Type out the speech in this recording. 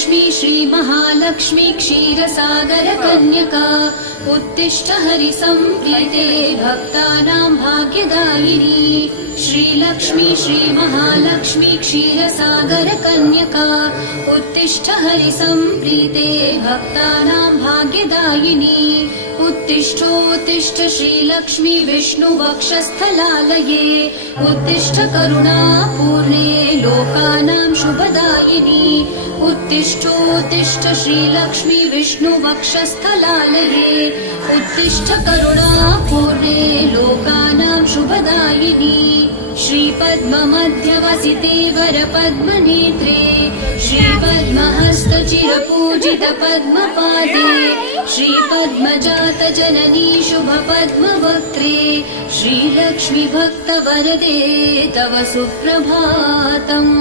श्रीलक्ष्मी श्रीमहालक्ष्मी क्षीरसागरकन्यका उत्तिष्ठ हरिसम्प्रीते भक्तानां भाग्यदायिनी श्रीलक्ष्मी श्रीमहालक्ष्मी क्षीरसागरकन्यका उत्तिष्ठ हरिसम्प्रीते भक्तानां भाग्यदायिनी उत्तिष्ठोत्तिष्ठ श्रीलक्ष्मी विष्णुवक्षस्थलालये उत्तिष्ठ करुणापूर्णे लोकानां शुभदायिनी उत्तिष्ठोत्तिष्ठ श्रीलक्ष्मी विष्णुवक्षस्थलालये उत्तिष्ठ करुणापूर्णे लोकानां शुभदायिनी श्रीपद्ममध्यवसिते वरपद्मनेत्रे श्रीपद्महस्तचिरपूजित पद्मपादे श्रीपद्मजातजननी शुभपद्मवक्त्रे श्रीलक्ष्मी भक्तवरदे तव सुप्रभातम्।